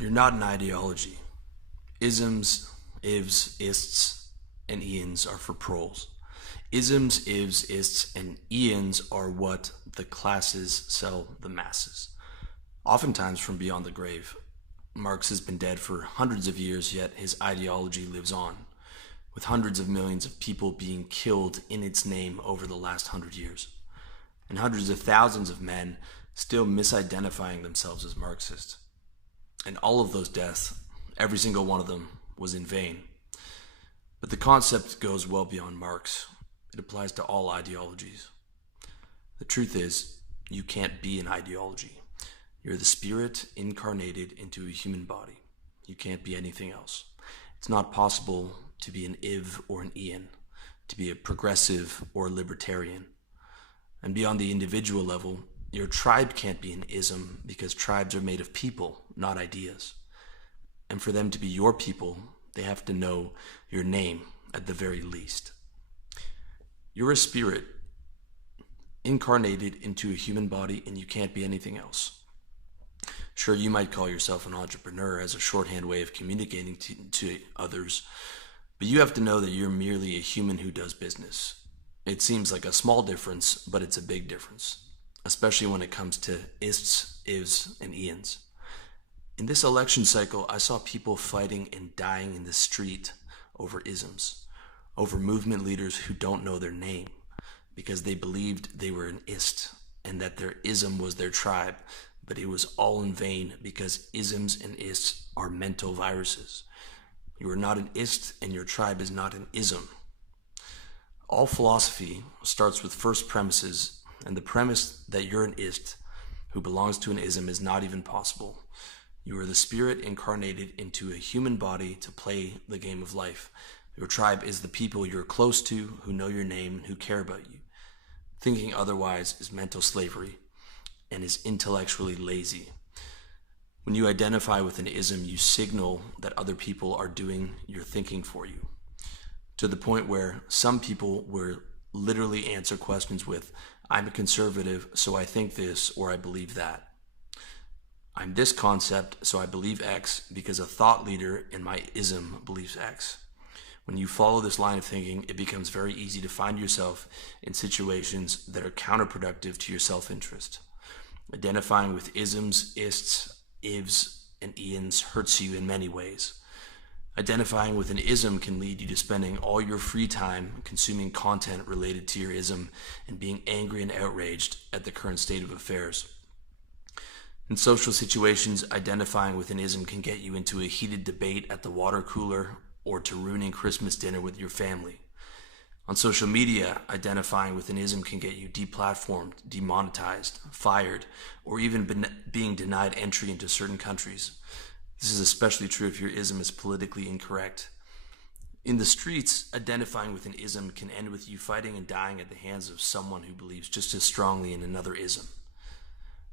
You're not an ideology. Isms, ifs, ists, and ians are for proles. Isms, ifs, ists, and ians are what the classes sell the masses. Oftentimes from beyond the grave. Marx has been dead for hundreds of years, yet his ideology lives on, with hundreds of millions of people being killed in its name over the last 100 years, and hundreds of thousands of men still misidentifying themselves as Marxist. And all of those deaths, every single one of them, was in vain. But the concept goes well beyond Marx. It applies to all ideologies. The truth is, you can't be an ideology. You're the spirit incarnated into a human body. You can't be anything else. It's not possible to be an IV or an Ian, to be a progressive or a libertarian. And beyond the individual level, your tribe can't be an ism because tribes are made of people, not ideas. And for them to be your people, they have to know your name at the very least. You're a spirit incarnated into a human body, and you can't be anything else. Sure, you might call yourself an entrepreneur as a shorthand way of communicating to others, but you have to know that you're merely a human who does business. It seems like a small difference, but it's a big difference, especially when it comes to ists, ifs, and ians. In this election cycle, I saw people fighting and dying in the street over isms, over movement leaders who don't know their name because they believed they were an ist and that their ism was their tribe, but it was all in vain because isms and ists are mental viruses. You are not an ist and your tribe is not an ism. All philosophy starts with first premises, and the premise that you're an ist who belongs to an ism is not even possible. You are the spirit incarnated into a human body to play the game of life. Your tribe is the people you're close to, who know your name, and who care about you. Thinking otherwise is mental slavery and is intellectually lazy. When you identify with an ism, you signal that other people are doing your thinking for you, to the point where some people will literally answer questions with, I'm a conservative, so I think this, or I believe that. I'm this concept, so I believe X because a thought leader in my ism believes X. When you follow this line of thinking, it becomes very easy to find yourself in situations that are counterproductive to your self-interest. Identifying with isms, ists, ifs, and ians hurts you in many ways. Identifying with an ism can lead you to spending all your free time consuming content related to your ism and being angry and outraged at the current state of affairs. In social situations, identifying with an ism can get you into a heated debate at the water cooler or to ruining Christmas dinner with your family. On social media, identifying with an ism can get you deplatformed, demonetized, fired, or even being denied entry into certain countries. This is especially true if your ism is politically incorrect. In the streets, identifying with an ism can end with you fighting and dying at the hands of someone who believes just as strongly in another ism.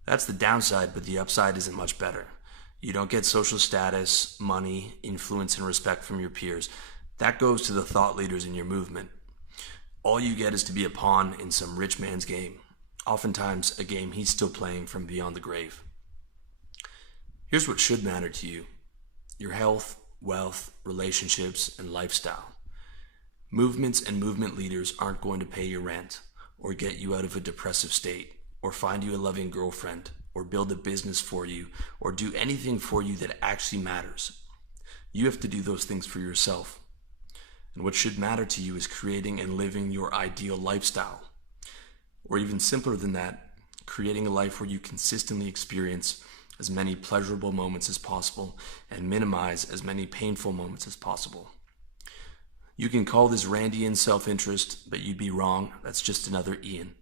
That's the downside, but the upside isn't much better. You don't get social status, money, influence, and respect from your peers. That goes to the thought leaders in your movement. All you get is to be a pawn in some rich man's game, oftentimes a game he's still playing from beyond the grave. Here's what should matter to you: your health, wealth, relationships, and lifestyle. Movements and movement leaders aren't going to pay your rent, or get you out of a depressive state, or find you a loving girlfriend, or build a business for you, or do anything for you that actually matters. You have to do those things for yourself. And what should matter to you is creating and living your ideal lifestyle. Or even simpler than that, creating a life where you consistently experience as many pleasurable moments as possible and minimize as many painful moments as possible. You can call this Randian self-interest, but you'd be wrong. That's just another Ian.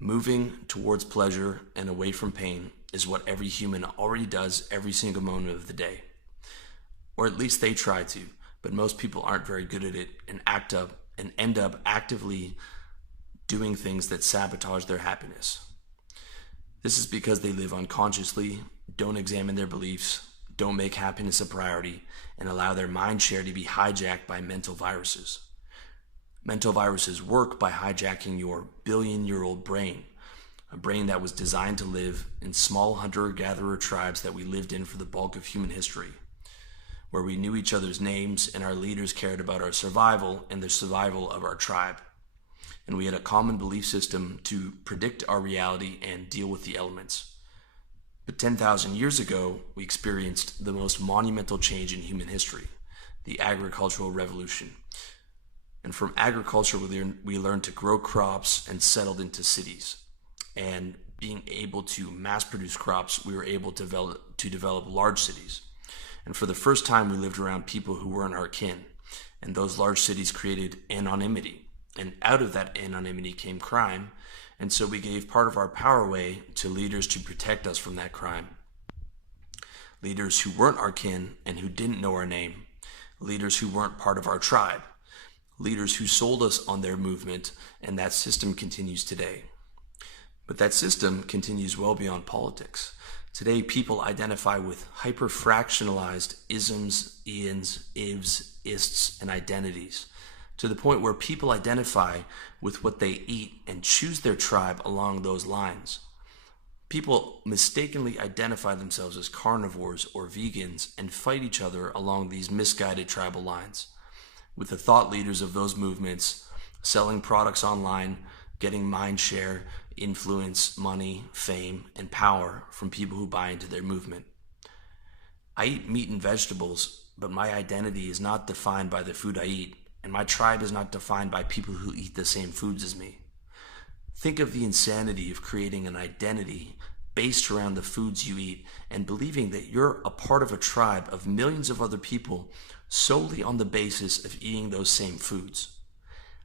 Moving towards pleasure and away from pain is what every human already does every single moment of the day. Or at least they try to, but most people aren't very good at it and end up actively doing things that sabotage their happiness. This is because they live unconsciously, don't examine their beliefs, don't make happiness a priority, and allow their mind share to be hijacked by mental viruses. Mental viruses work by hijacking your billion-year-old brain, a brain that was designed to live in small hunter-gatherer tribes that we lived in for the bulk of human history, where we knew each other's names and our leaders cared about our survival and the survival of our tribe. And we had a common belief system to predict our reality and deal with the elements. But 10,000 years ago, we experienced the most monumental change in human history, the agricultural revolution. And from agriculture, we learned to grow crops and settled into cities. And being able to mass produce crops, we were able to develop large cities. And for the first time, we lived around people who weren't our kin. And those large cities created anonymity. And out of that anonymity came crime. And so we gave part of our power away to leaders to protect us from that crime. Leaders who weren't our kin and who didn't know our name. Leaders who weren't part of our tribe. Leaders who sold us on their movement, and that system continues today. But that system continues well beyond politics. Today, people identify with hyper-fractionalized isms, ians, ivs, ists, and identities, to the point where people identify with what they eat and choose their tribe along those lines. People mistakenly identify themselves as carnivores or vegans and fight each other along these misguided tribal lines, with the thought leaders of those movements selling products online, getting mind share, influence, money, fame, and power from people who buy into their movement. I eat meat and vegetables, but my identity is not defined by the food I eat, and my tribe is not defined by people who eat the same foods as me. Think of the insanity of creating an identity based around the foods you eat and believing that you're a part of a tribe of millions of other people solely on the basis of eating those same foods.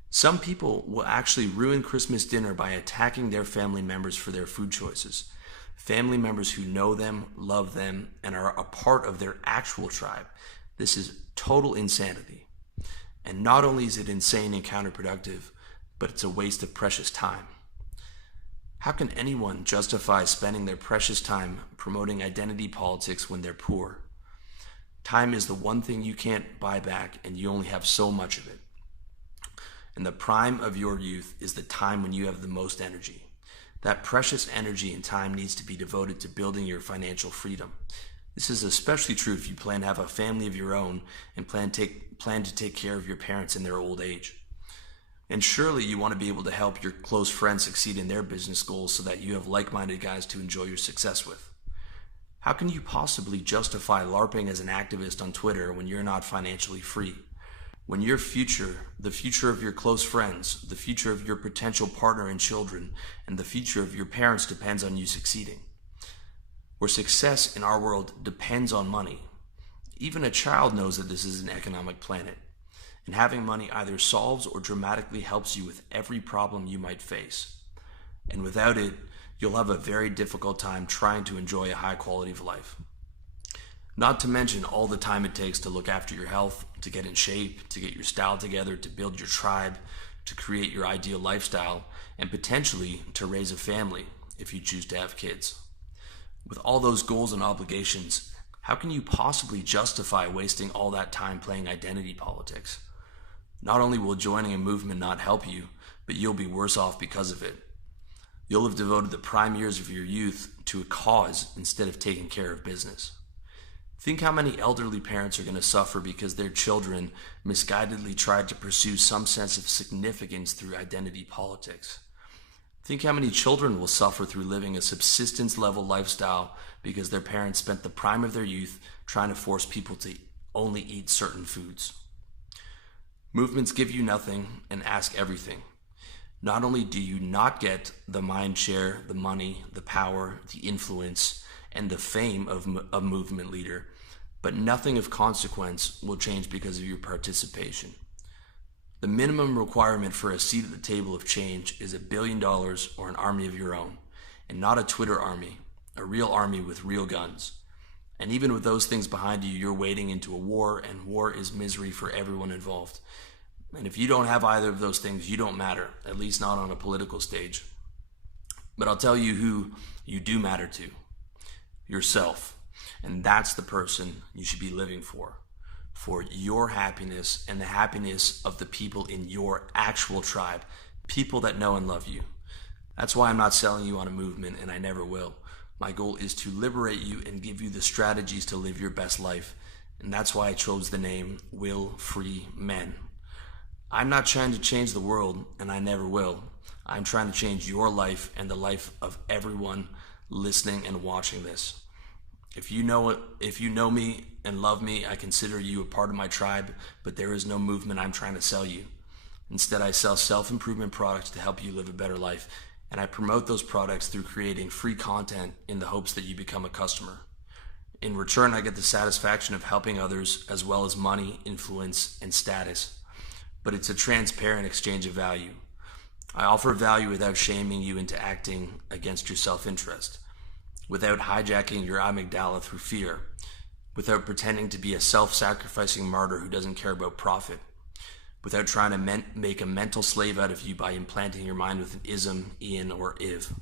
Some people will actually ruin Christmas dinner by attacking their family members for their food choices. Family members who know them, love them, and are a part of their actual tribe. This is total insanity. And not only is it insane and counterproductive, but it's a waste of precious time. How can anyone justify spending their precious time promoting identity politics when they're poor? Time is the one thing you can't buy back, and you only have so much of it. And the prime of your youth is the time when you have the most energy. That precious energy and time needs to be devoted to building your financial freedom. This is especially true if you plan to have a family of your own and plan to take care of your parents in their old age. And surely you want to be able to help your close friends succeed in their business goals so that you have like-minded guys to enjoy your success with. How can you possibly justify LARPing as an activist on Twitter when you're not financially free? When your future, the future of your close friends, the future of your potential partner and children, and the future of your parents depends on you succeeding. Where success in our world depends on money. Even a child knows that this is an economic planet, and having money either solves or dramatically helps you with every problem you might face. And without it, you'll have a very difficult time trying to enjoy a high quality of life. Not to mention all the time it takes to look after your health, to get in shape, to get your style together, to build your tribe, to create your ideal lifestyle, and potentially to raise a family if you choose to have kids. With all those goals and obligations, how can you possibly justify wasting all that time playing identity politics? Not only will joining a movement not help you, but you'll be worse off because of it. You'll have devoted the prime years of your youth to a cause instead of taking care of business. Think how many elderly parents are going to suffer because their children misguidedly tried to pursue some sense of significance through identity politics. Think how many children will suffer through living a subsistence-level lifestyle because their parents spent the prime of their youth trying to force people to only eat certain foods. Movements give you nothing and ask everything. Not only do you not get the mind share, the money, the power, the influence, and the fame of a movement leader, but nothing of consequence will change because of your participation. The minimum requirement for a seat at the table of change is $1 billion or an army of your own, and not a Twitter army, a real army with real guns. And even with those things behind you, you're wading into a war, and war is misery for everyone involved. And if you don't have either of those things, you don't matter, at least not on a political stage. But I'll tell you who you do matter to. Yourself. And that's the person you should be living for your happiness and the happiness of the people in your actual tribe, people that know and love you. That's why I'm not selling you on a movement, and I never will. My goal is to liberate you and give you the strategies to live your best life. And that's why I chose the name Will Free Men. I'm not trying to change the world, and I never will. I'm trying to change your life and the life of everyone listening and watching this. If you know me and love me, I consider you a part of my tribe, but there is no movement I'm trying to sell you. Instead, I sell self-improvement products to help you live a better life, and I promote those products through creating free content in the hopes that you become a customer. In return, I get the satisfaction of helping others as well as money, influence, and status. But it's a transparent exchange of value. I offer value without shaming you into acting against your self-interest, without hijacking your amygdala through fear, without pretending to be a self-sacrificing martyr who doesn't care about profit, without trying to make a mental slave out of you by implanting your mind with an ism, in, or if.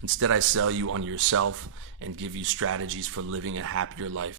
Instead, I sell you on yourself and give you strategies for living a happier life.